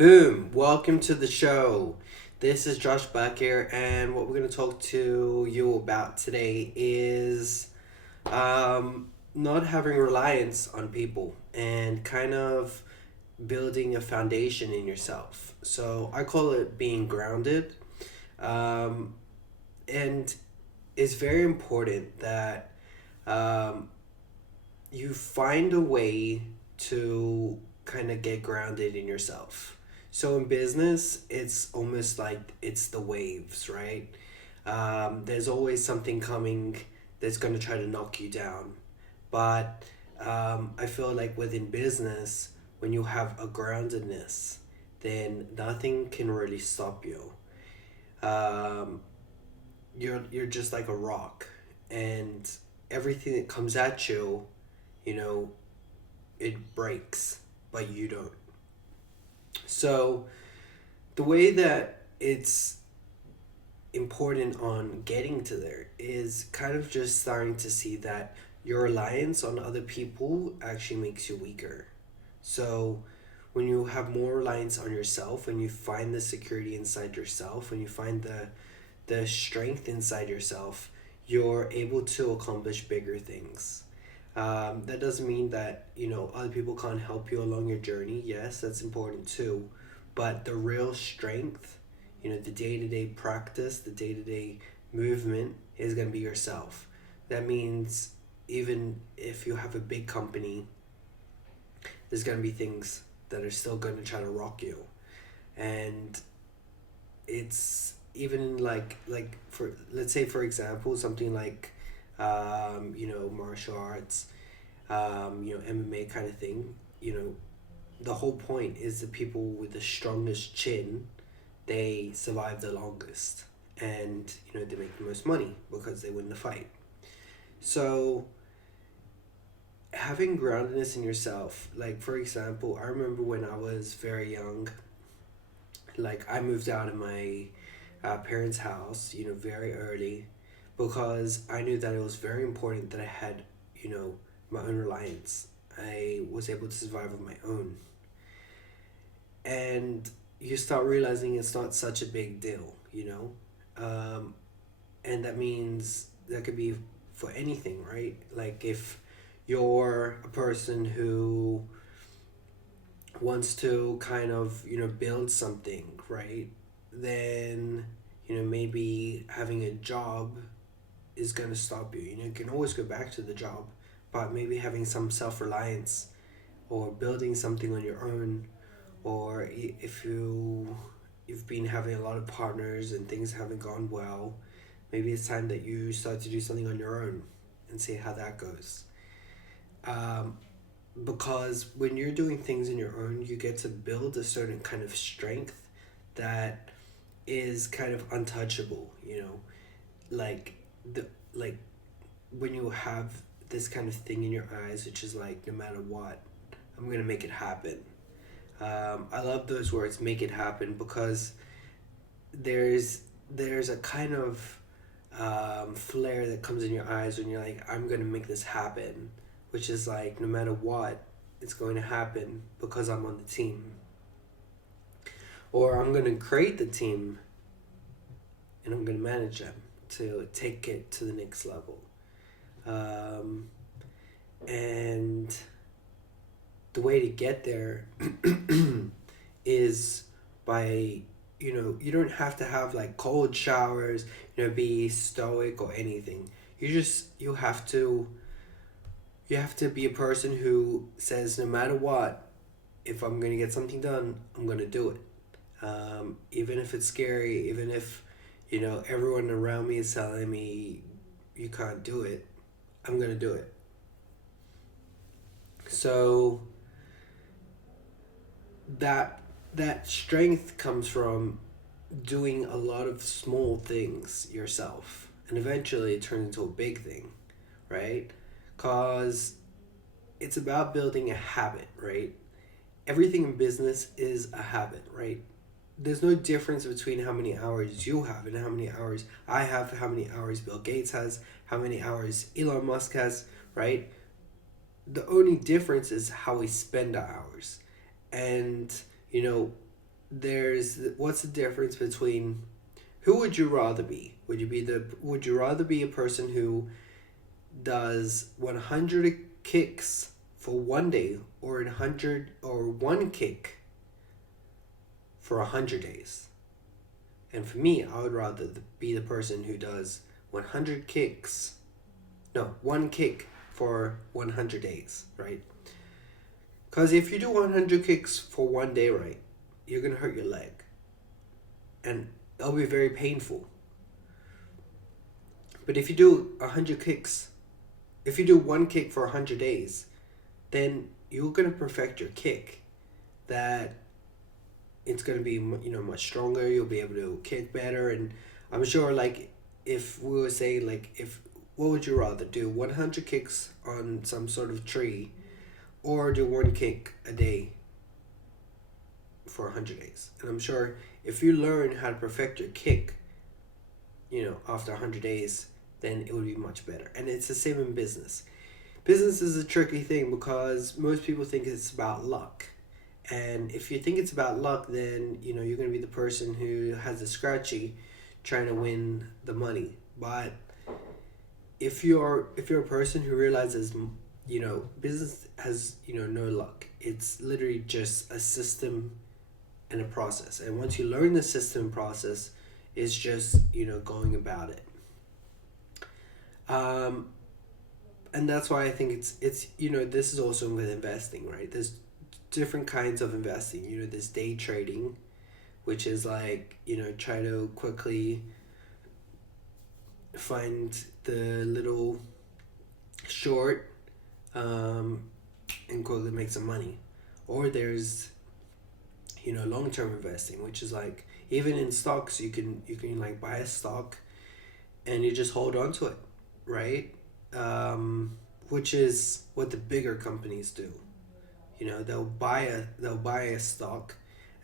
Boom! Welcome to the show. This is Josh back here, and what we're going to talk to you about today is not having reliance on people and kind of building a foundation in yourself. So I call it being grounded. Um, and it's very important that um, you find a way to kind of get grounded in yourself. So in business, it's almost like it's the waves, right? There's always something coming that's going to try to knock you down. But I feel like within business, when you have a groundedness, then nothing can really stop you. Um, you're just like a rock, and everything that comes at you, you know, it breaks, but you don't. So the way that it's important on getting to there is kind of just starting to see that your reliance on other people actually makes you weaker. So when you have more reliance on yourself, when you find the security inside yourself, when you find the strength inside yourself, you're able to accomplish bigger things. That doesn't mean that, other people can't help you along your journey. Yes, that's important too. But the real strength, the day to day practice, the day to day movement is going to be yourself. That means even if you have a big company, there's going to be things that are still going to try to rock you. And it's even like for, let's say, for example, something like martial arts, MMA kind of thing. The whole point is the people with the strongest chin, they survive the longest, and they make the most money because they win the fight. So having groundedness in yourself, like for example, I remember when I was very young, like I moved out of my parents' house, very early, because I knew that it was very important that I had, my own reliance. I was able to survive on my own. And you start realizing it's not such a big deal, Um, and that means that could be for anything, right? Like if you're a person who wants to kind of, build something, right? Then, maybe having a job is going to stop you. You can always go back to the job, but maybe having some self reliance or building something on your own, or if you've been having a lot of partners and things haven't gone well, maybe it's time that you start to do something on your own and see how that goes. Um, because when you're doing things on your own, you get to build a certain kind of strength that is kind of untouchable, like the like when you have this kind of thing in your eyes, which is like, no matter what, I'm gonna make it happen. I love those words, make it happen, because there's a kind of flare that comes in your eyes when you're like, I'm gonna make this happen, which is like, no matter what, it's going to happen because I'm on the team, or I'm gonna create the team and I'm gonna manage them to take it to the next level. Um, and the way to get there is by, you don't have to have like cold showers, be stoic or anything. You have to be a person who says, no matter what, if I'm going to get something done, I'm going to do it. Even if it's scary, even if everyone around me is telling me you can't do it, I'm going to do it. So that that strength comes from doing a lot of small things yourself, and eventually it turns into a big thing, right? Cause it's about building a habit, right? Everything in business is a habit, right? There's no difference between how many hours you have and how many hours I have, how many hours Bill Gates has, how many hours Elon Musk has, right? The only difference is how we spend our hours. And, you know, what's the difference between, who would you rather be? Would you rather be a person who does 100 kicks for one day, or 100 or one kick for 100 days? And for me, I would rather be the person who does 100 kicks, no, one kick for 100 days, right? Because if you do 100 kicks for one day, right, you're going to hurt your leg. And it'll be very painful. But if you do 100 kicks, if you do one kick for 100 days, then you're going to perfect your kick. That it's going to be, much stronger. You'll be able to kick better. And I'm sure, like, if we were saying, like, what would you rather do? 100 kicks on some sort of tree, or do one kick a day for 100 days? And I'm sure if you learn how to perfect your kick, after 100 days, then it would be much better. And it's the same in business. Business is a tricky thing because most people think it's about luck. And if you think it's about luck, then, you're going to be the person who has a scratchy trying to win the money. But if you're a person who realizes, business has, no luck. It's literally just a system and a process. And once you learn the system and process, it's just, going about it. And that's why I think it's this is also with investing, right? There's different kinds of investing. There's day trading, which is like, try to quickly find the little short and quickly make some money. Or there's long-term investing, which is like, even in stocks, you can like buy a stock and you just hold on to it, right? Which is what the bigger companies do. They'll buy a stock,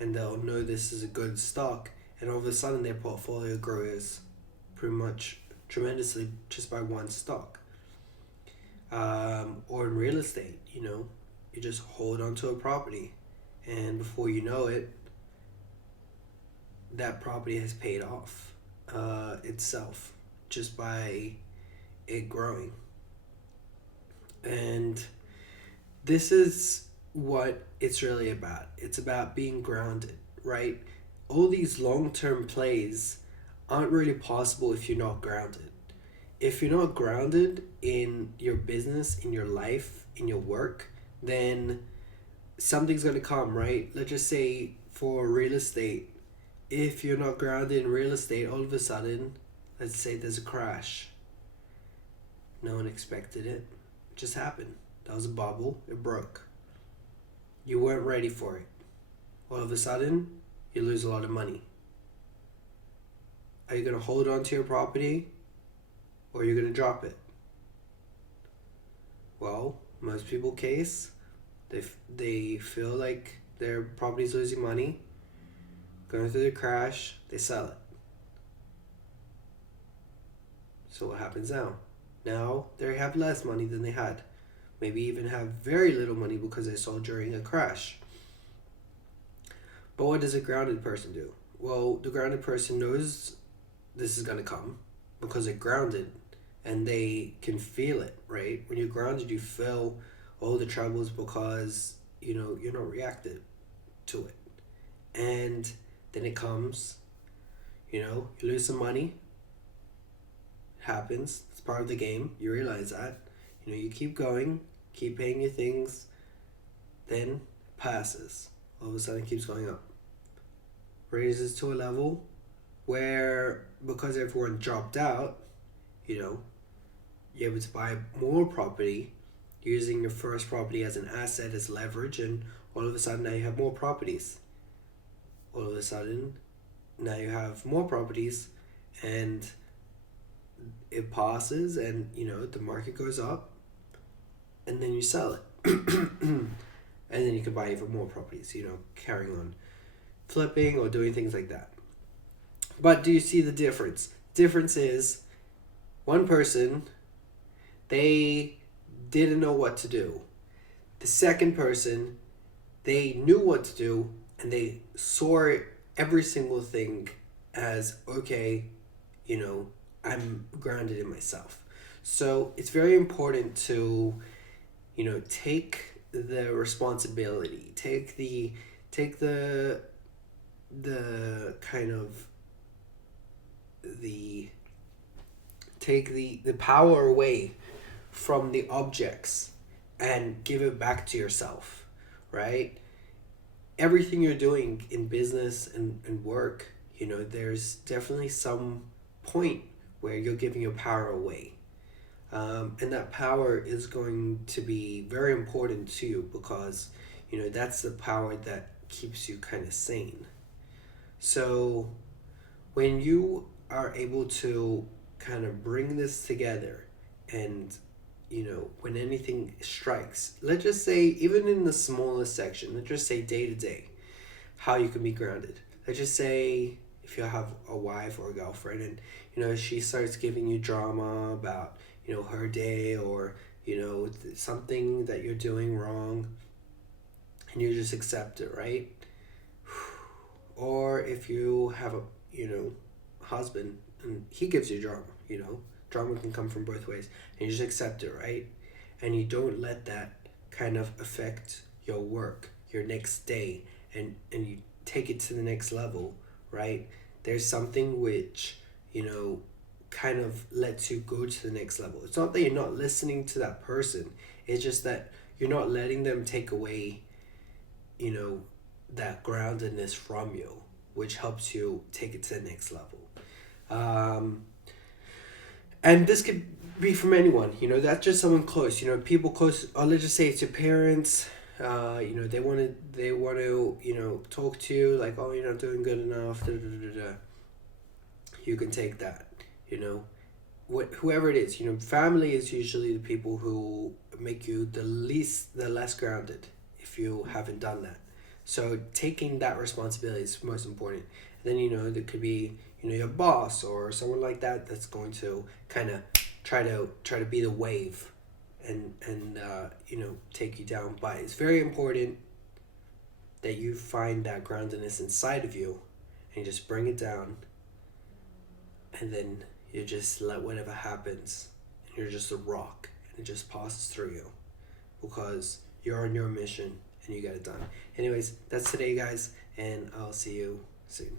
and they'll know this is a good stock, and all of a sudden their portfolio grows pretty much tremendously just by one stock. Or in real estate, you just hold on to a property, and before you know it, that property has paid off itself just by it growing. And this is what it's really about. It's about being grounded, right? All these long-term plays aren't really possible if you're not grounded. If you're not grounded in your business, in your life, in your work, then something's going to come, right? Let's just say for real estate, if you're not grounded in real estate, all of a sudden, let's say there's a crash. No one expected it. It just happened. That was a bubble. It broke. You weren't ready for it. All of a sudden, you lose a lot of money. Are you going to hold on to your property, or are you going to drop it? Well, most people case, they feel like their property's losing money, going through the crash, they sell it. So what happens now? Now they have less money than they had. Maybe even have very little money because they sold during a crash. But what does a grounded person do? Well, the grounded person knows this is going to come because they're grounded and they can feel it, right? When you're grounded, you feel all the troubles because, you're not reactive to it. And then it comes, you lose some money. It happens. It's part of the game. You realize that. You keep going, keep paying your things, then it passes. All of a sudden it keeps going up. Raises to a level where, because everyone dropped out, you're able to buy more property using your first property as an asset, as leverage, and all of a sudden now you have more properties. All of a sudden now you have more properties, and it passes, and the market goes up, and then you sell it. And then you can buy even more properties, carrying on flipping or doing things like that. But do you see the difference? Difference is, one person, they didn't know what to do. The second person, they knew what to do and they saw every single thing as, okay, you know, I'm grounded in myself. So it's very important to, take the responsibility, take the kind of the take the power away from the objects and give it back to yourself, right? Everything you're doing in business and work, there's definitely some point where you're giving your power away. And that power is going to be very important to you because, that's the power that keeps you kind of sane. So when you are able to kind of bring this together and, when anything strikes, let's just say, even in the smallest section, let's just say day to day, how you can be grounded. Let's just say if you have a wife or a girlfriend and, she starts giving you drama about, her day or, something that you're doing wrong, and you just accept it, right? Or if you have a, husband and he gives you drama, drama can come from both ways, and you just accept it, right? And you don't let that kind of affect your work, your next day, and you take it to the next level, right? There's something which, kind of lets you go to the next level. It's not that you're not listening to that person, it's just that you're not letting them take away, that groundedness from you, which helps you take it to the next level. And this could be from anyone, that's just someone close, people close, or let's just say it's your parents. They want to talk to you like, oh, you're not doing good enough, da, da, da, da, da. You can take that, whoever it is, family is usually the people who make you the less grounded if you haven't done that. So taking that responsibility is most important. And then, there could be, your boss or someone like that that's going to kind of try to be the wave and take you down. But it's very important that you find that groundedness inside of you and you just bring it down, and then you just let whatever happens, and you're just a rock, and it just passes through you because you're on your mission and you get it done. Anyways, that's today, guys, and I'll see you soon.